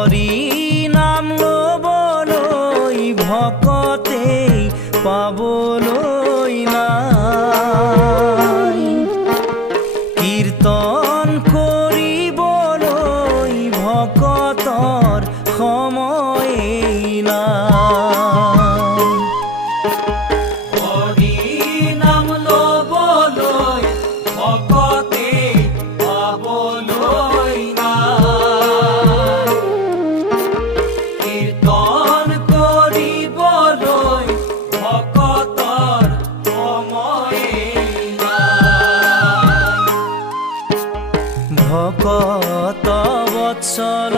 হৰি নাম লবলৈ ভকতে পাবলৈ নাই কীৰ্তন কৰিবলৈ ভকতৰ সময়েই নাই হৰি নাম লবলৈ ভকতে পাবলৈ নাই কীৰ্তন কৰিবলৈ ভকতৰ সময়েই নাই ভকত বৎসল